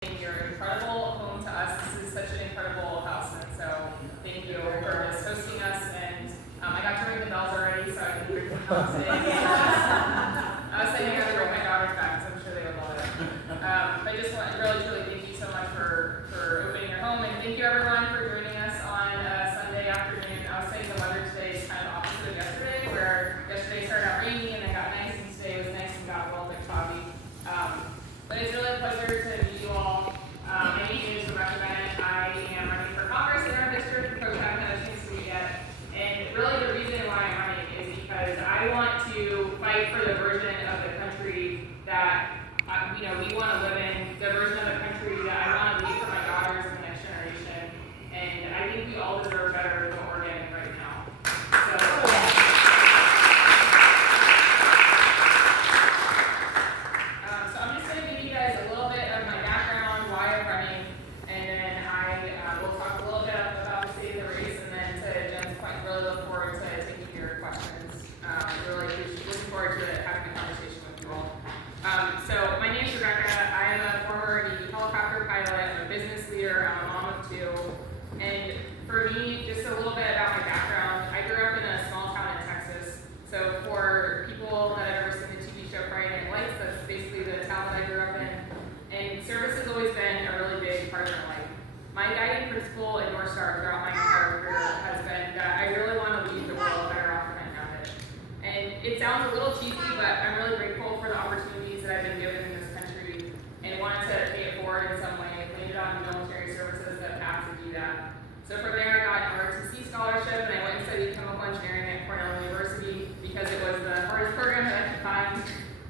You're incredible home to us. This is such an incredible house, and so thank you for just hosting us. And I got to ring the bells already, so I can ring them out today. I was saying I gotta bring my daughters back, because I'm sure they would love it. But I just want to really, truly thank you so much for opening your home, and thank you everyone for joining us on Sunday afternoon. I was saying the weather today is kind of opposite of yesterday, where yesterday started out rainy and then got nice, and today was nice and got a little bit cloudy. But it's really a pleasure to meet you all. My name is Rebecca Bennett. I am running for Congress in our district. Folks haven't had a chance to meet yet. And really the reason why I'm running is because I want to fight for the version of the country that we want to live in, the version of the country that I want to leave for my daughters and the next generation. And I think we all deserve better than what we're getting right now. So I'm just going to give you guys a little bit of my background, why I'm running, and then I will talk a little bit about the state of the race, and then to Jen's point, really look forward to taking your questions. Really looking forward to having a conversation with you all. So my name is Rebecca. I am a former Navy helicopter pilot. I'm a business leader. I'm a mom of two. And for me, just a little bit about my background. I grew up in a small town in Texas. So for people that have ever seen the TV show Friday Night Lights, that's basically the town that I grew up in. And service has always been a really big part of my life. My guiding principle and North Star throughout my entire career has been that I really want to leave the world better off than I found it. And it sounds a little cheesy, but I'm really grateful for the opportunities that I've been given in this country and wanted to pay it forward in some way, landed on military services that path to do that. So from there I got an ROTC scholarship and I went and studied chemical engineering at Cornell University because it was the hardest program that I could find.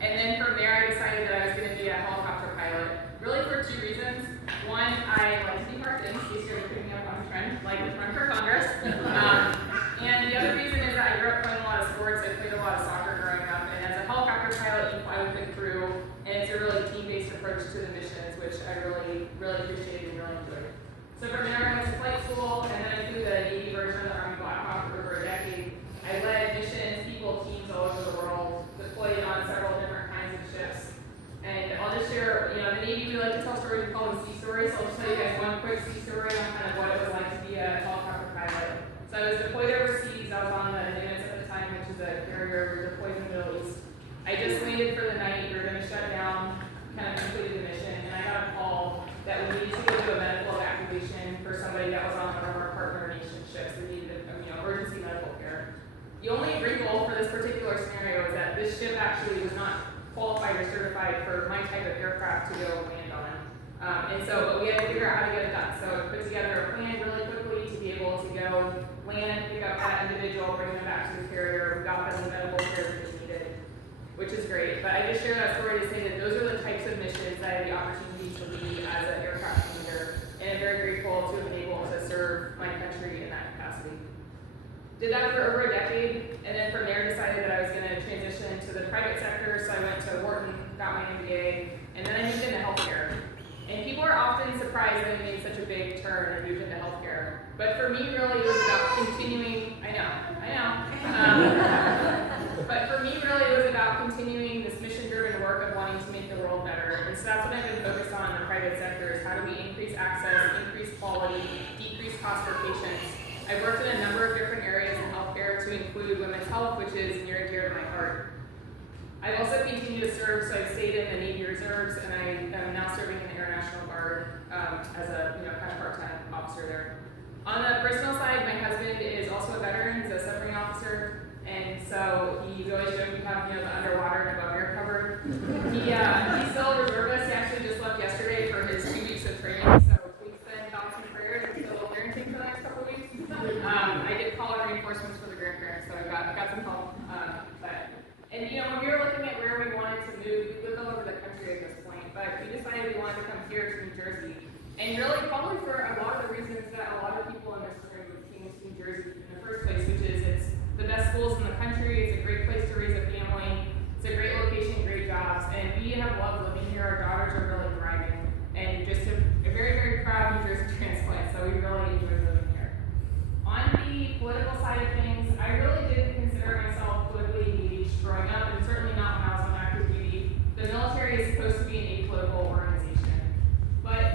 And then from there I decided that I was going to be a helicopter pilot, really for two reasons. One, I like to be hard things, in case you're picking up on a trend, like to run for Congress. And the other reason is that I grew up playing a lot of sports. I played a lot of soccer growing up, and as a helicopter pilot, you fly with the crew, and it's a really team-based approach to the missions, which I really, really appreciated and really enjoyed. So from there, I went to flight school, and then I flew the Navy version of the Army Black Hawk for over a decade. I led missions, people, teams all over the world, deployed on several different kinds of ships. And I'll just share, the Navy, we like to tell stories, we call them sea stories, so I'll just tell you guys one quick sea story on kind of what it was like to be a helicopter pilot. So I was deployed overseas. I was on the Bennett at the time, which is a carrier. We were deployed in the Middle East. I just landed for the night. We were going to shut down, kind of completed the mission, and I got a call that we needed to go do a medical evacuation for somebody that was on one of our partner nation ships that needed emergency medical care. The only wrinkle for this particular scenario is that this ship actually was not qualified or certified for my type of aircraft to go land on. And so we had to figure out how to get it done. So we put together a plan really quickly to be able to go land, pick up that individual, bring them back to the carrier. We got them the medical care that they needed, which is great. But I just share that story to say that those are the types of missions that I had the opportunity to lead as an aircraft leader, and I'm very grateful to have been able to serve my country in that capacity. Did that for over a decade, and then from there decided that I was going to transition to the private sector, so I went to Wharton, got my MBA, and then I moved into healthcare. And people are often surprised that I made such a big turn and moved into healthcare. But for me, really, it was about continuing, I know. But for me, really, it was about continuing this mission-driven work of wanting to make the world better. And so that's what I've been focused on in the private sector, is how do we increase access, increase quality, decrease cost for patients. I've worked in a number of different areas in healthcare to include women's health, which is near and dear to my heart. I've also continued to serve, so I've stayed in the Navy Reserves, and I am now serving in the Air National Guard as a kind of part-time officer there. On the personal side, my husband is also a veteran. He's a submarine officer, and so he's always joking about the underwater and above air cover. He's still a reservist. He actually just left yesterday for his 2 weeks of training, so please send thoughts and prayers. It's still parenting for the next couple of weeks. I did call out reinforcements for the grandparents, so I got some help. And when we were looking at where we wanted to move, we lived all over the country at this point, but we decided we wanted to come here to New Jersey. And really, probably for a lot of the reasons that a lot of people in this room came to New Jersey in the first place, which is it's the best schools in the country, it's a great place to raise a family, it's a great location, great jobs, and we have loved living here. Our daughters are really thriving, and just a very, very proud New Jersey transplant, so we really enjoy living here. On the political side of things, I really did consider myself politically engaged growing up, and certainly not when I was on active duty. The military is supposed to be an apolitical organization. But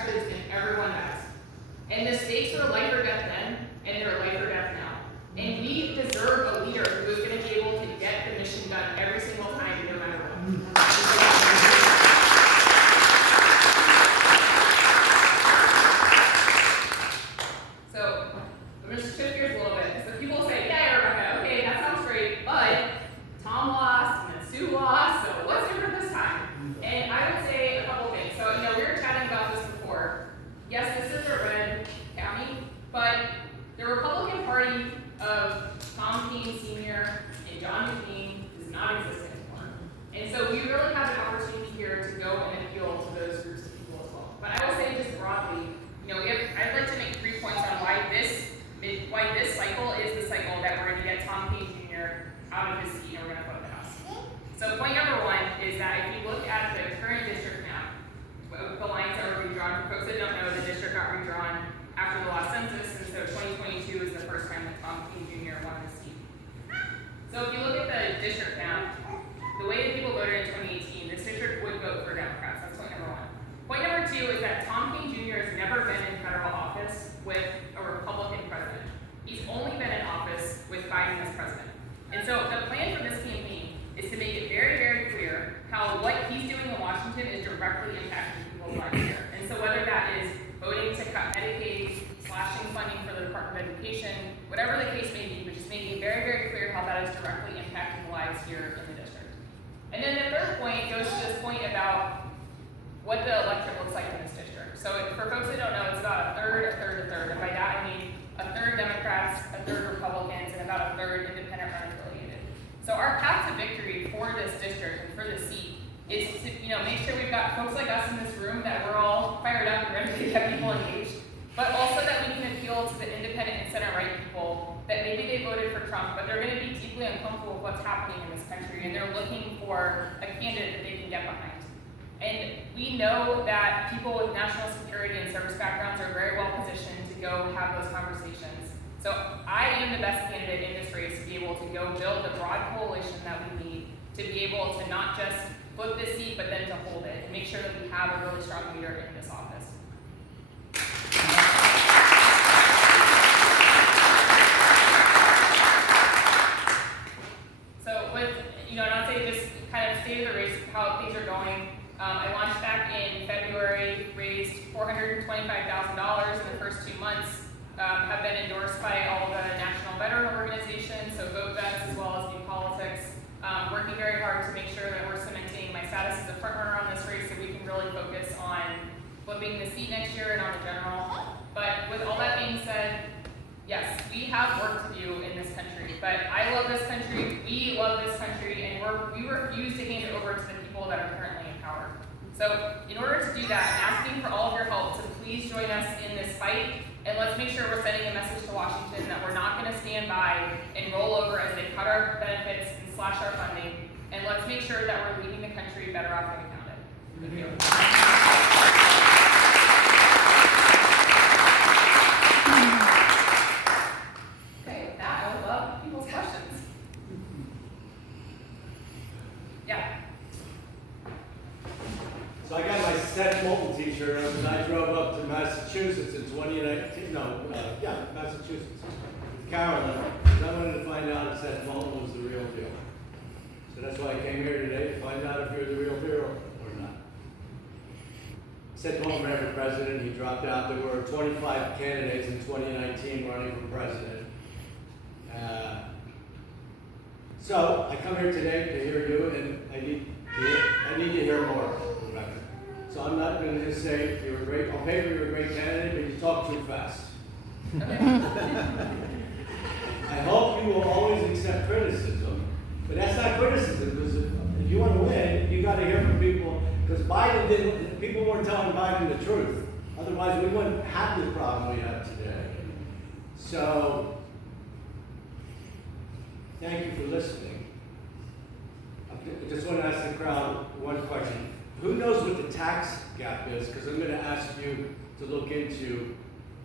crashes and everyone dies. And the stakes are life or death then, and they're life or death now. And we deserve a leader who is going to be able to get the mission done every single time, no matter what. So, I'm going to shift gears a little bit. So people say, yeah, Rebecca, okay, that sounds great, but Tom lost and then Sue lost, so what's different this time? And I would say a couple things. So, we were chatting about this before. Yes, this is a red county, but the Republican Party of Tom Keene Sr. and John McCain does not exist anymore. And so we really have an opportunity here to go and appeal to those groups of people as well. But I will say just broadly, I'd like to make 3 points on why this cycle is the cycle that we're going to get Tom Keene Jr. out of his seat and we're going to flip the House. So point number 1 is that if you look at the current district map, the lines that were redrawn, for folks that don't know, the district got redrawn after the last census, and so 2022 is the first time that Tom Keene Jr. won the seat. So if you look at the district map, the way that people voted in 2018, this district would vote for Democrats. That's point number 1. Point number 2 is that Tom Keene Jr. has never been in federal office with a Republican president. He's only been in office with Biden as president. And so the plan for this campaign is to make it very, very clear how what he's doing in Washington is directly impacting people's lives here. And so whether that is voting to cut Medicaid, slashing funding for the Department of Education, whatever the case may be, but just making it very, very clear how that is directly impacting lives here in the district. And then the third point goes to this point about what the electorate looks like in this district. So for folks that don't know, it's about a third, a third, a third. And by that I mean a third Democrats, a third Republicans, and about a third independent unaffiliated. So our path to victory for this district and for the seat is to make sure we've got folks like us in this room that we're all fired up and ready to get people engaged, but also that we can appeal to the independent and center-right people that maybe they voted for Trump, but they're going to be deeply uncomfortable with what's happening in this country, and they're looking for a candidate that they can get behind. And we know that people with national security and service backgrounds are very well positioned to go have those conversations. So I am the best candidate in this race to be able to go build the broad coalition that we need to be able to not just flip this seat, but then to hold it and make sure that we have a really strong leader in this office. So with, and I'll say just kind of state of the race, how things are going. I launched back in February, raised $425,000 in the first 2 months, have been endorsed by all the national veteran organizations, so Vote Vets as well as New Politics, working very hard to make sure that we're cementing my status as a front runner on this race so we can really focus on flipping the seat next year and on the general. But with all that being said, yes, we have work to do in this country, but I love this country, we love this country, and we refuse to hand it over to the people that are currently in power. So in order to do that, I'm asking for all of your help to please join us in this fight, and let's make sure we're sending a message to Washington that we're not going to stand by and roll over as they cut our benefits and slash our funding, and let's make sure that we're leaving the country better off than we found it. Thank you. Okay, with that, I would love people's questions. Yeah. So I got my Seth Moulton t-shirt on and I drove up to Massachusetts in 2019, Massachusetts, with Carolyn, because I wanted to find out if Seth Moulton was the real deal. So that's why I came here today, to find out if you're the real deal or not. Seth Moulton ran for president, he dropped out. There were 25 candidates in 2019 running for president. So I come here today to hear you, and I need to hear more. So I'm not going to just say you're a great, on paper you're a great candidate, but you talk too fast. I hope you will always accept criticism, but that's not criticism, because if you want to win, you got to hear from people, because people weren't telling Biden the truth. Otherwise, we wouldn't have the problem we have today. So, thank you for listening. I just want to ask the crowd one question. Who knows what the tax gap is? Because I'm going to ask you to look into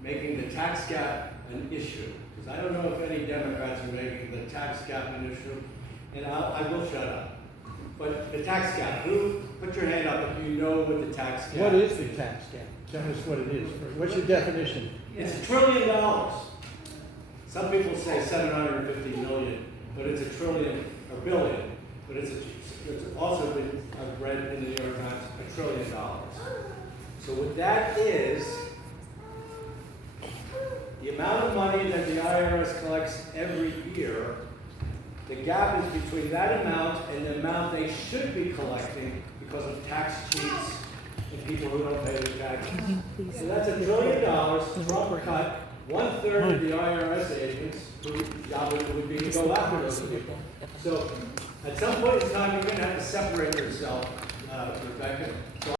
making the tax gap an issue. Because I don't know if any Democrats are making the tax gap an issue, and I will shut up. But the tax gap, who, put your hand up if you know what the tax gap. What is the tax gap? Tell us what it is. What's your definition? It's $1 trillion. Some people say 750 million, but it's $1 trillion or billion. But it's also been, I've read in the New York Times, $1 trillion. So what that is, the amount of money that the IRS collects every year, the gap is between that amount and the amount they should be collecting because of tax cheats and people who don't pay their taxes. So that's $1 trillion, Trump cut 1/3 of the IRS agents whose job would be to go after those people. So at some point in time, you're going to have to separate yourself, Rebecca. So